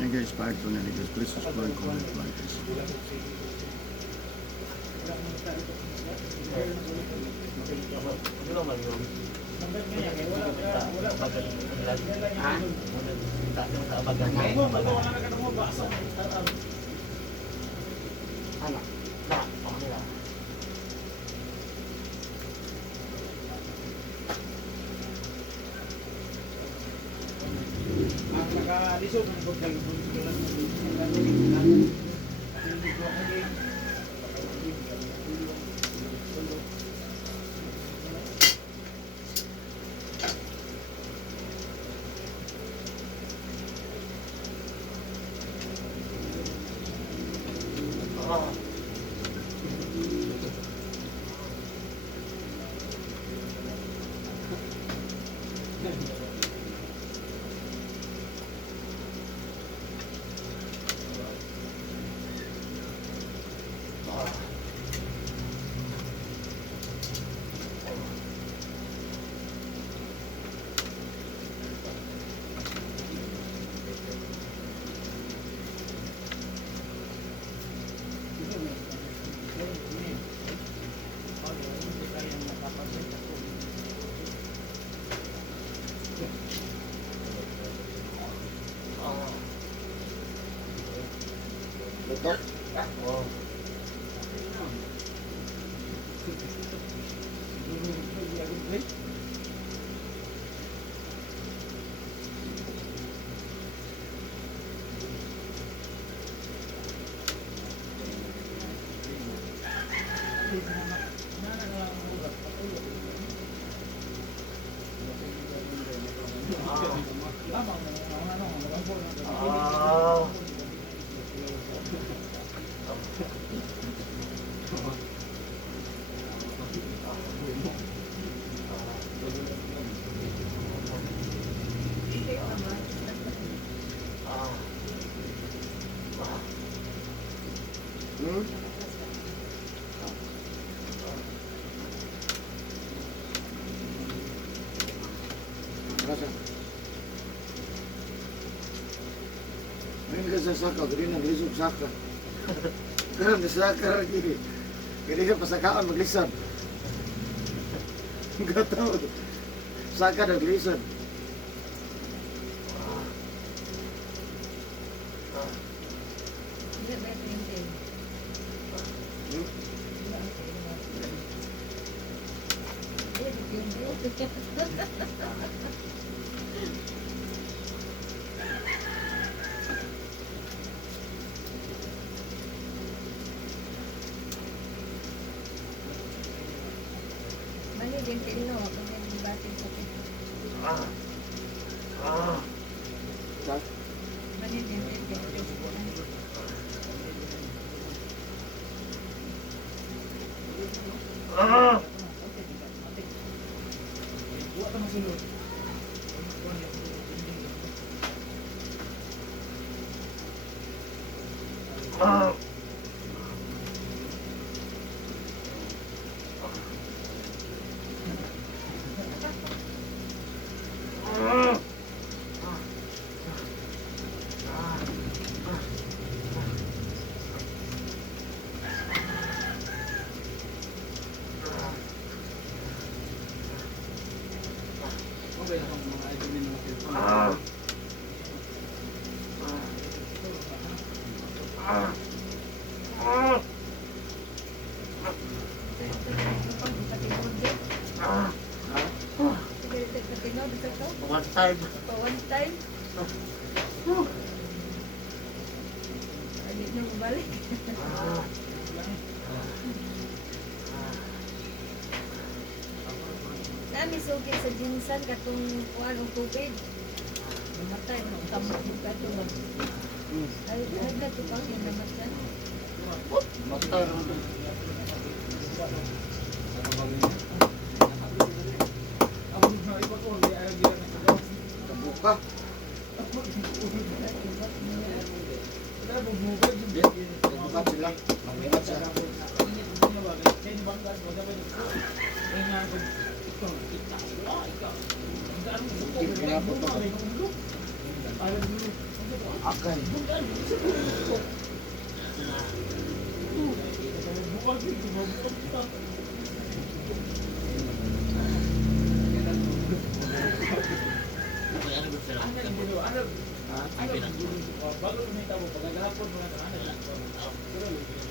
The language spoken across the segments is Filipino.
Yan guys, part 2 na dito. Please subscribe, comment, like, and share. Ano naman yun? Nakalisod ang pagkalubog Doktor? Oh. Hmm? Rasa. Ngayon ka sa saka, gari naglisod saka. Karoon na saka lagi. Gari ka pasakaan maglisod. Gataw. Saka naglisod. Mali din tino, kung may bating sakit. Mali din tino. One time. One time. Hindi na bumalik. Nami sugit sa jinsan katong kuan og tubig. Namatay no kamot yung katong. Ay ka to pang namatay. Motor. Kabuka. Bukat sila. Bukat sila. Kaya po ito. Akan.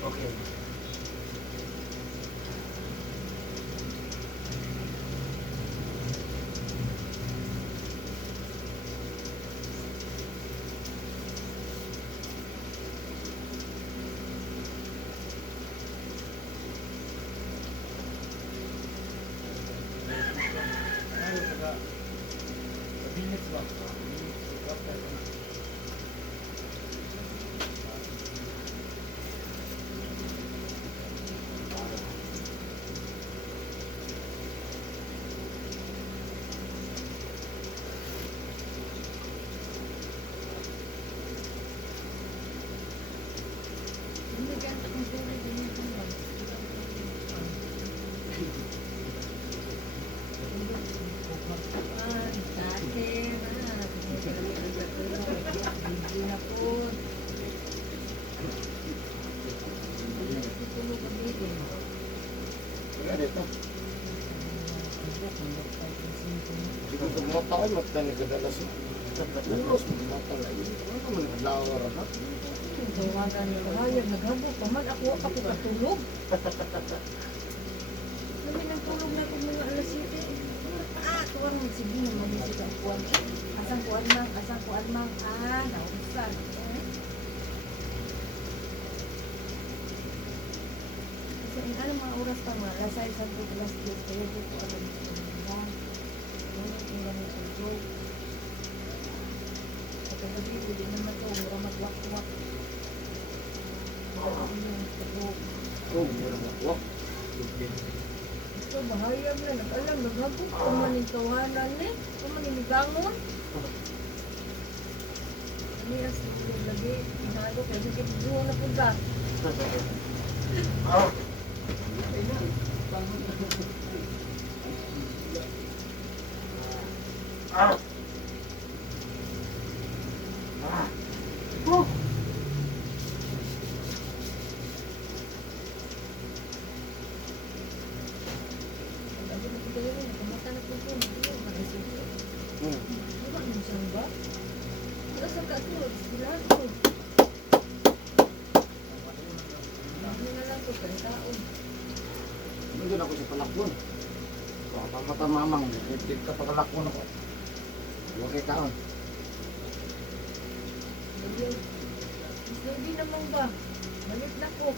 Okay. Hindi ka ang tubig, hindi ka lang. Ah, sa akin, hindi na po. Tulog ang bibig. Kaya dito. Dito sa mga tao, matangin ka dalas. Ulos mo mga tao. Ano naman naglawa ha? Tawagan ni Kahayag, naghabo pa man ako ako katulog. Sabi ng tulog na kung mga alas 7. Tuwang sige na manisip ang kuwan. Asang kuwan mang, nausan. Kasi in ano mga oras pa nga, alas 6 hanggang alas 10, kaya po ko alam sa kanila. Ano yung ganun tulog. Sa kagabi, pwede naman ito, mura magwak-wak. Oh, murang ako. Ito, bahayag na. Nag-alam, naghapon. Kumaning tawanan eh. Kumaning gangon. Ano yung sige lagi. Hinalo kayo. Sige, buho na po ba? Sabi na po kayo rin. Kumata na po po. Hindi yung magasito. Diba nung saan ba? Asa ka ito? Sila ito. Ano na lang ito? Kalitaon. Nandun ako sa palakbon. Mata mamang, hindi ka palakbon ako. Huwag kay kaon. Hindi naman ba? Malit na po.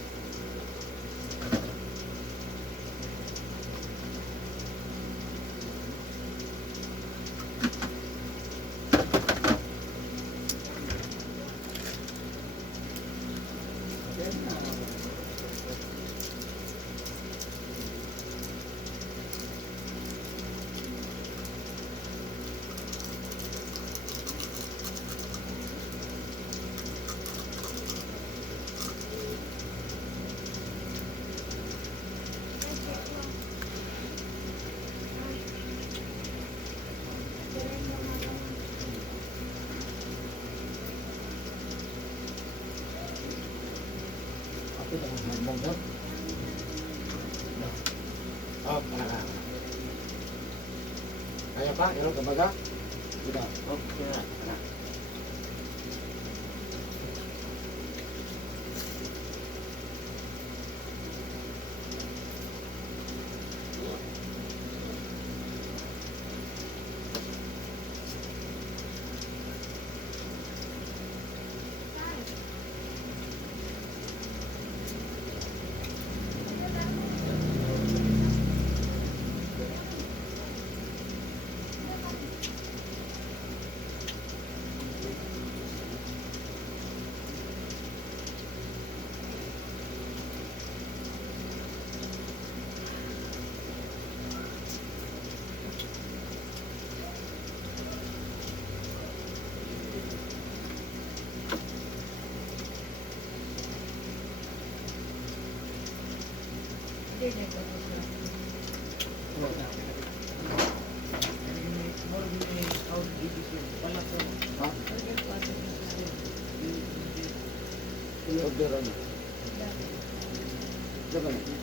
Ako na ang magmangga. Oh, kaya pa? Meron ka baga? Tidak. Okay na. Hindi, nagkakot na. Ha? Pwede pa ito. Orderan. Dapat.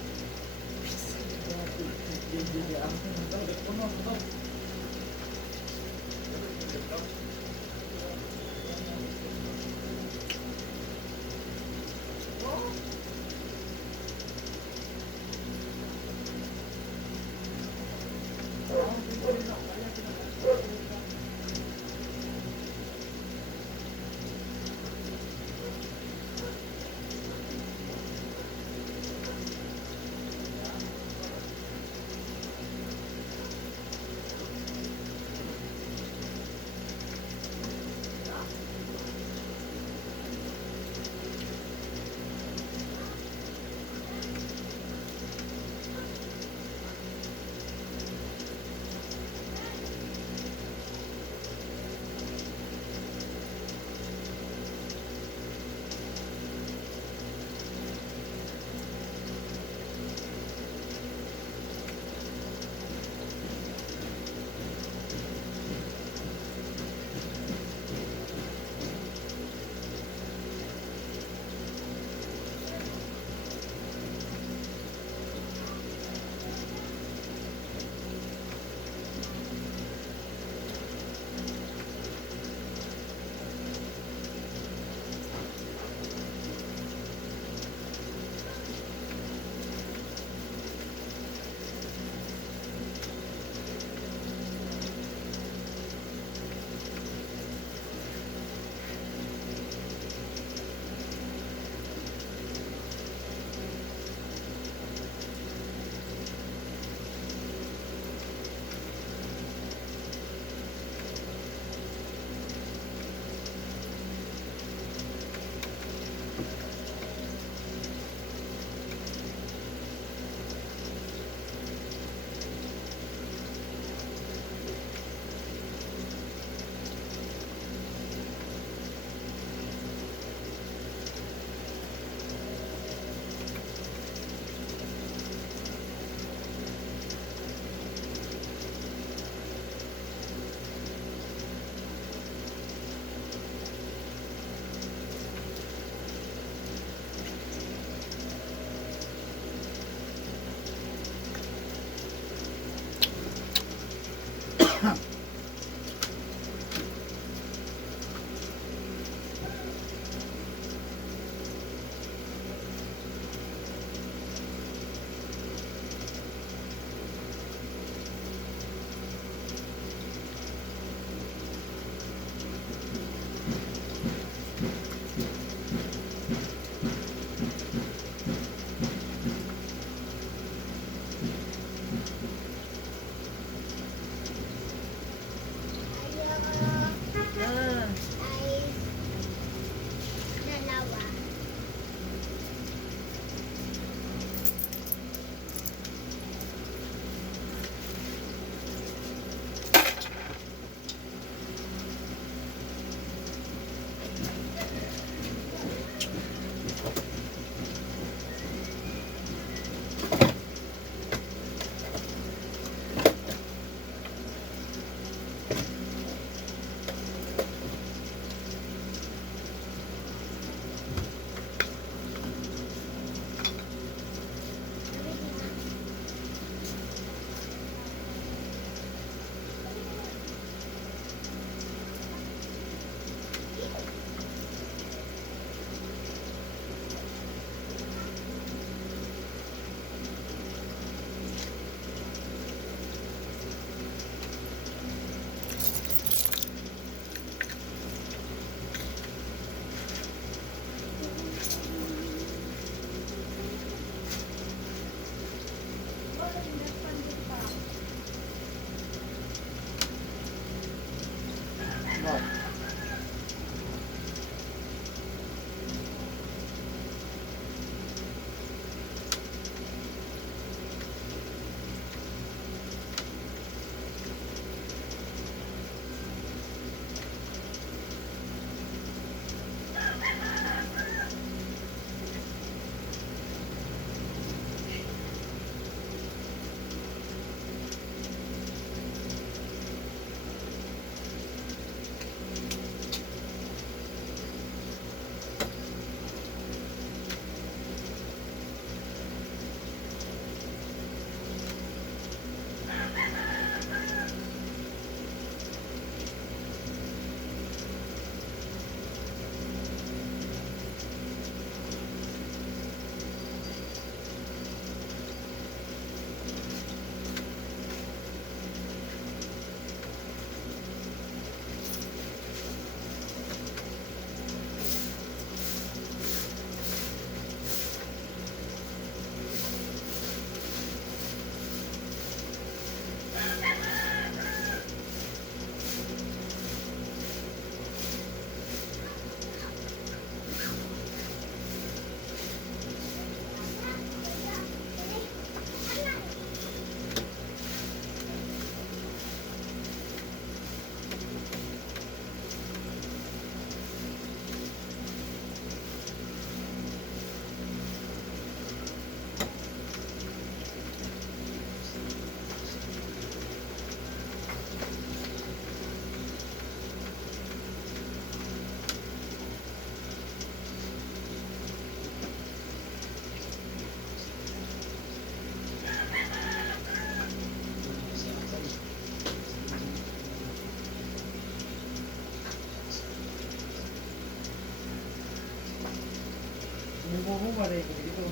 bumba-bumba dahil ko dito.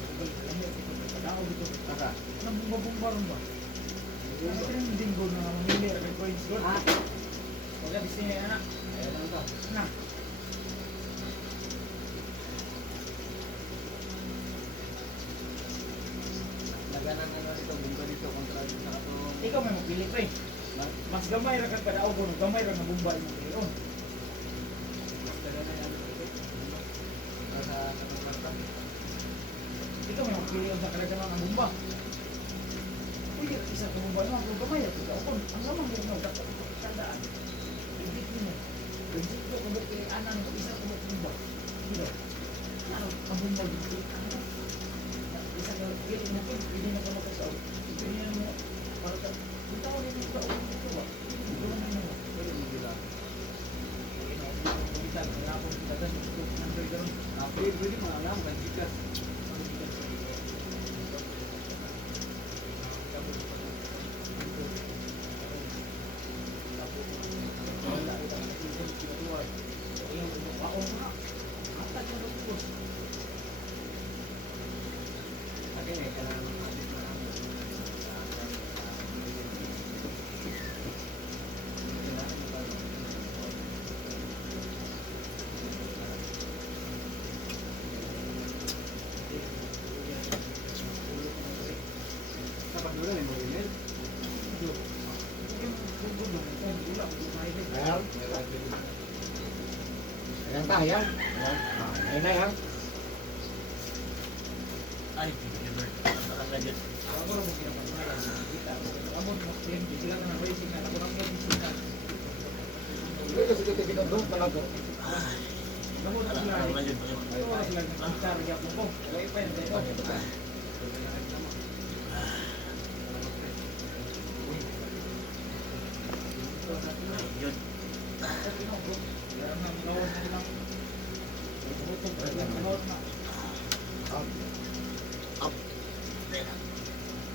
Kadao dito. Asa? Ano bumba-bumba rin ba? Ano trending ko na mamili ang coins doon? Ah. Huwag ka disini anak. Ayan lang to. Na. Naganan na nito, bumba dito, kontra dito sa katong... Ikaw may magpili pa eh. Mas gamay ra kag kadao ko, gamay ra na bumba imong pilion. Ikaw may magpili sa kadaghanan ng bumba. Uy, isa ka bumba naman, kung gamay ra kadao ko. Ang lamang yun no, dapat tandaan. Hindi mo. Hindi ko kung pilianan ko isa ko bumba. Hindi. Ano, ang bumba dito. Ano? Isa ka pili mo pin, pili na ka makasaw. Pili na mo para ka. Ito ko dito sa ulo ko ba? Ito na mo. Pwede mo gila. Kita kaya ako dadan ito nang gawin. Pwede mo alam, kan jikas. Ayan. Ayan ta, ayan. Ayan na yan. Ay, never. Ang legend. Ako ra mo kinapanalan. Kita amo mo yan sila na racing na ako nang racing na. Hindi kasi kita kinabang talaga. Amo Ang sila. legend. Ay wala sila nagbitar ya po. Kaya pa yan dito. Yun. Up.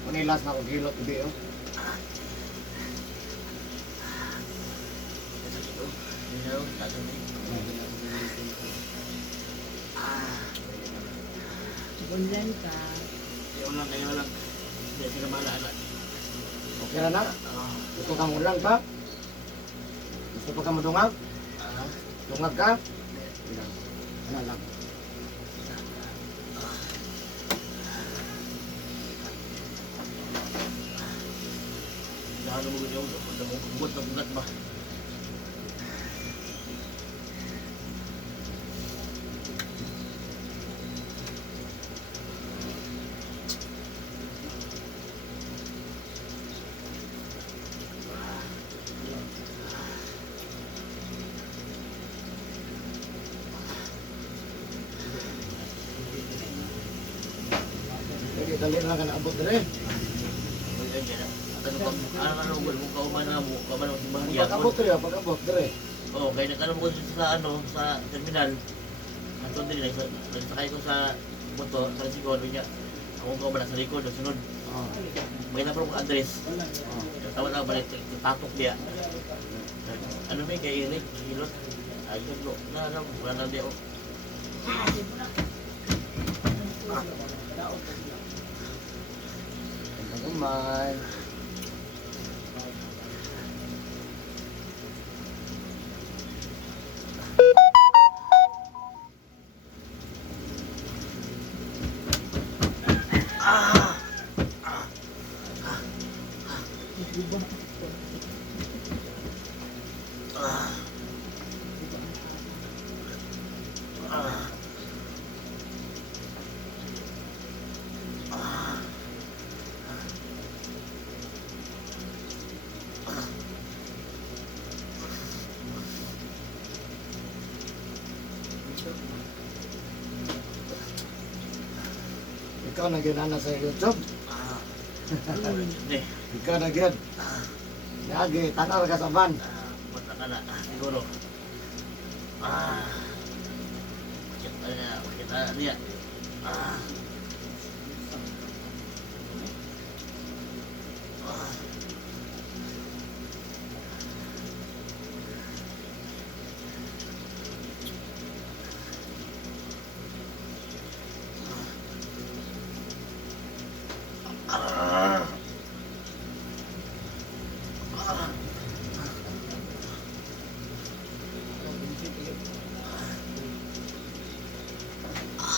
Manilas na ako gilot hindi oh. Yun, tatang din. Bundan ka. Yun lang, kayo lang. Hindi sila maalala. Okay na na. Gusto ka ulang pa? Gusto pa ka madungag? Dungag ka? Ano lang. Dahil mo ganyan, buot na bugat ba? Sige, dali na ka naabot rin. Ano mo kauman na mo, kauman mo simbahan Pag-abot rin, pag-abot rin. Oo, kaya nagkaroon ko sa sa terminal. Nandun din, nagsakay ko sa motor, sa likod, niya. Ako ko ba sa likod, sunod. May napro ko address. Tawa na balik, tatok dia. Ano may kay Eric, hilot. Ay, siglo, wala na dia. Pagumay. Ikaw na ginana sa YouTube. Hindi. Ikaw na gid. Lagi, tanaw ka sa van. Mata ka na, siguro. Kita niya.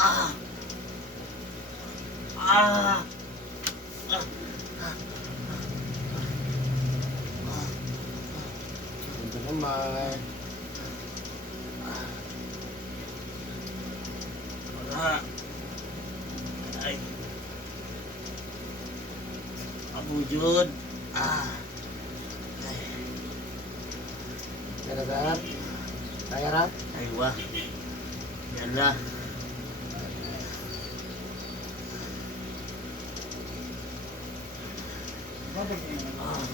Ah! Ah! Ito naman. Wala. Ay. Ako yun. Ah. Ay. Nagagat. Kaya rat. Ay, wah. Yan na. Babag niya naman.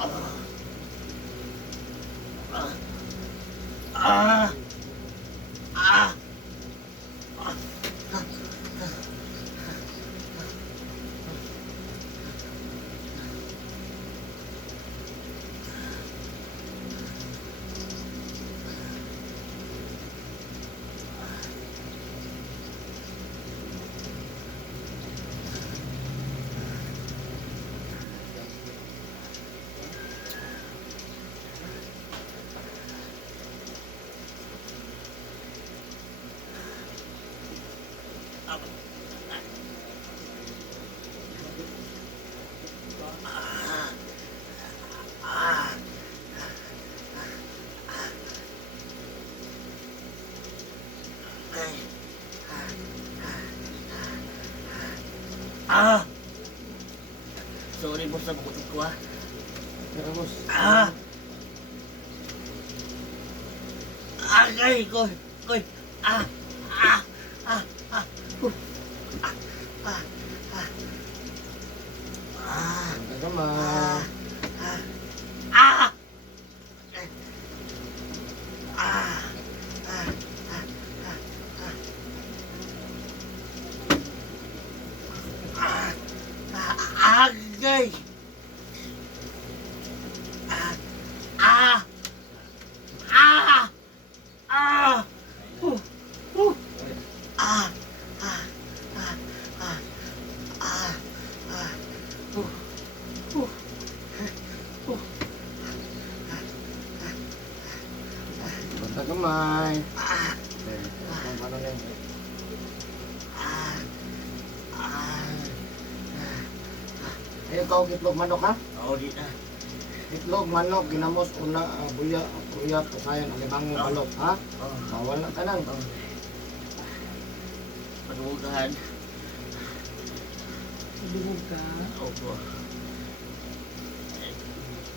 Ah. Ah. Ah. Ah. Ah! Sorry boss, nabukutot ko ah. Pero boss. Ah! Agay ko! Koy! Ah! Ah! Ah! Ah! Ah! Ah! Ah! Ah! Ito naman. Ah! Ah! Agay! Ah! Ah! Ah! Ah! Ah! Ah! Ah! Ah! Ah! Ah! Basta kamay. Ah! Ano na yun? Ah! Ah! Ayun ka, itlog manok ha? Oh, di na. Itlog, manok, ginamos, una, buya, uyat, kasayan, alimango, balok ha? Oh. Bawal na tanan. Oh. Madugahan. Dugog ka. Opo.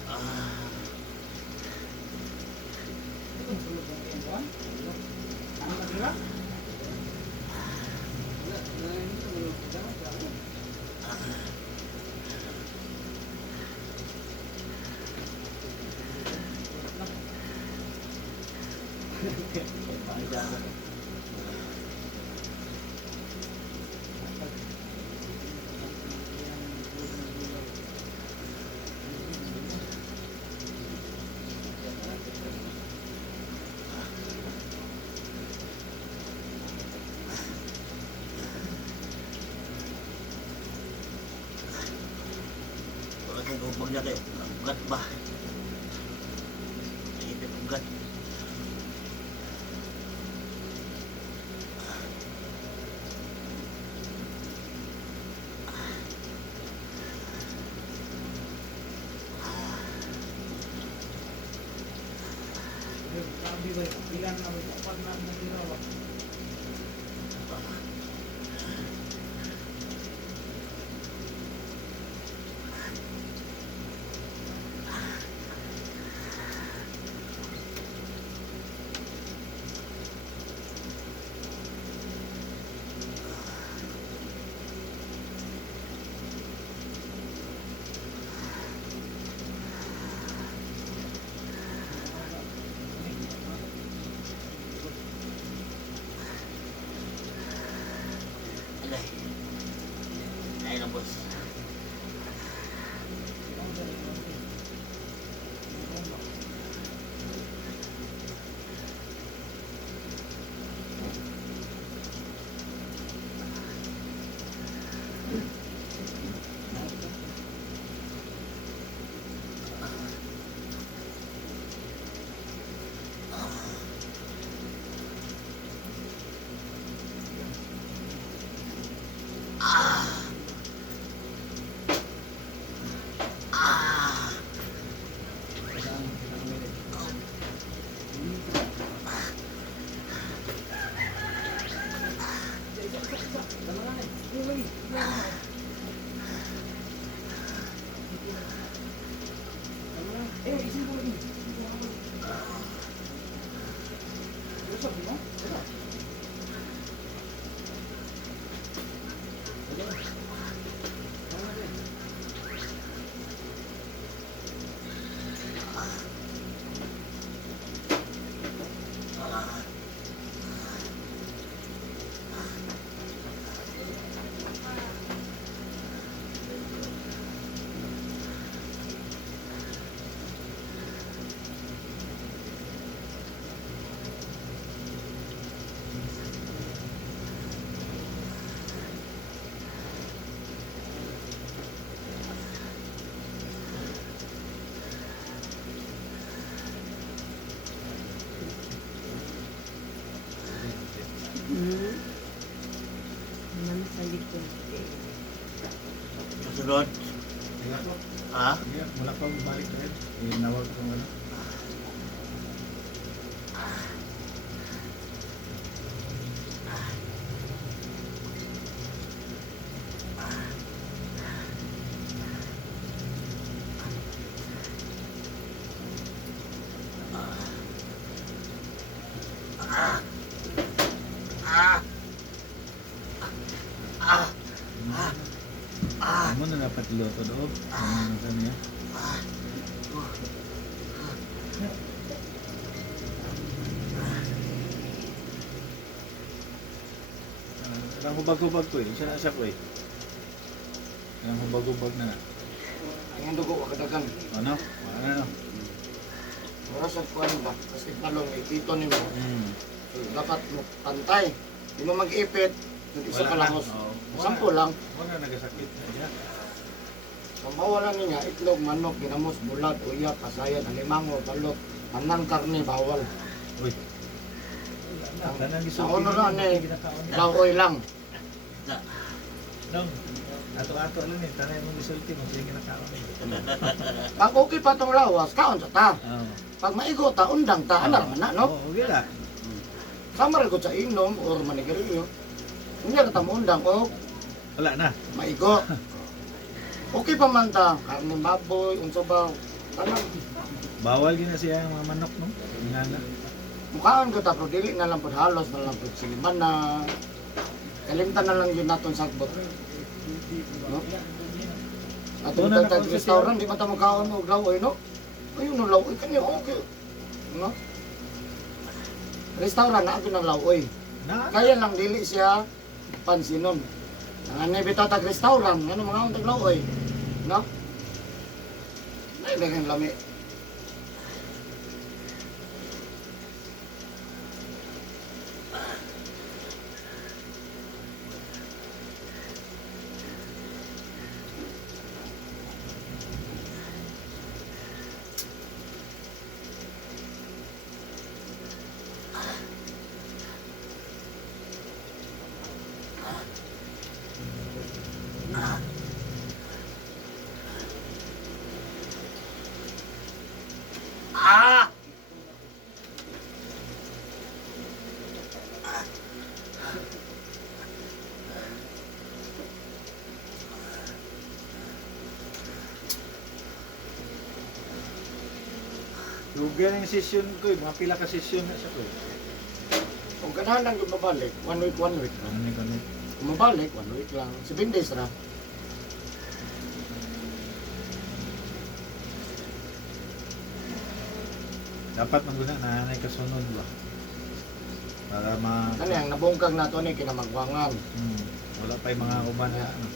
Ah. Ito ang sulod ng iyan. Ano na sila? Wala kang gupag niya kayo. Ugat ba? Naipit ugat. Sabi ba, ilan na ba? Kapag na nagdirawa. Usap mo? Wala. Man sa likod. Kasunod. Ha? Mula pa balik rin. Nawag ko ano. Ano na dapat luto doon? Ano na niya? Ang hubag-hubag ko eh. Siya ko eh. Ang hubag-hubag na. Ang dugo, kadagan. Ano? Ano? Oras at kuhan ba? Kasi talong, ikito ni mo. So, dapat mo pantay. Hindi mo mag-ipit. Hindi sa kalangos. Sampo lang. Wala nagasakit na siya. Ang bawalan niya, itlog, manok, ginamos, bulat, uyap, pasayan, alimango, balot, tanan karne, bawal. Uy. Sa uno lang eh, laoy lang. Nung, ato-ato lang eh. Tanay mong gisulti mo. Sige kinakaon eh. Pag okay pa itong lawas, kaon sa ta. Oo. Pag maigo ta, undang ta, anar man na, no? Oo, okay lang. Sama rin ko sa inom or manigarilyo. Hindi ka mo undang o Wala na. maigo. Okay pa man ta, karne baboy, unso ba, tanang. Bawal gina siya ang mga manok, no? Inana. Mukhaan ko ta, pero dili na lang po halos, na lang po siliman na. Kalimtan na lang yun natin sagbot. No? At Doon yung na tag ako sa restaurant, di ba ta magkaon o lawoy, no? Ayun no, lawoy, kanya okay. No? Restaurant na ako ng lawoy. Na? Kaya lang dili siya pansinon. Ang anay bitaw tag restaurant, ano mga untag lawoy. No? Nay lami. Lugar yung session ko eh. Mga pila ka session na siya ko eh. Kung ganahan lang yung mabalik, 1 week. Ano ni kami? Kung mabalik, 1 week lang. 7 days ra. Dapat maguna nanay kasunod ba? Para ma... Ano yung nabungkag na ito ni kinamagwangan. Wala pa yung mga uban na ano.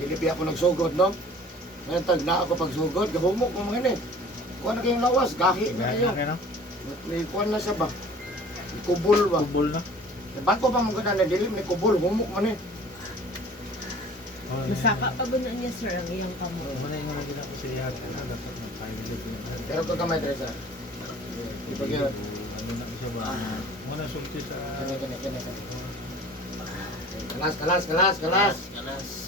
Dili ako nagsugod, no? Ngayon tag na ako pagsugod, gahumok mo mga ni. Kuha na kayong lawas, gahi na kayo. Gaya na kayo, no? May kuha na siya ba? May kubol ba? Kubol na. Bako pa mga na dilim, may kubol, humok man eh. Oh, Masaka pa ba na niya sir ang iyang kamo? Muna yung mga ginako sa iyan. Dapat magpahilig ko yung Pero kung kamay Teresa. Di ba kaya? Ano na siya ba? Muna sulti sa... Kani. Kalas. Kalas.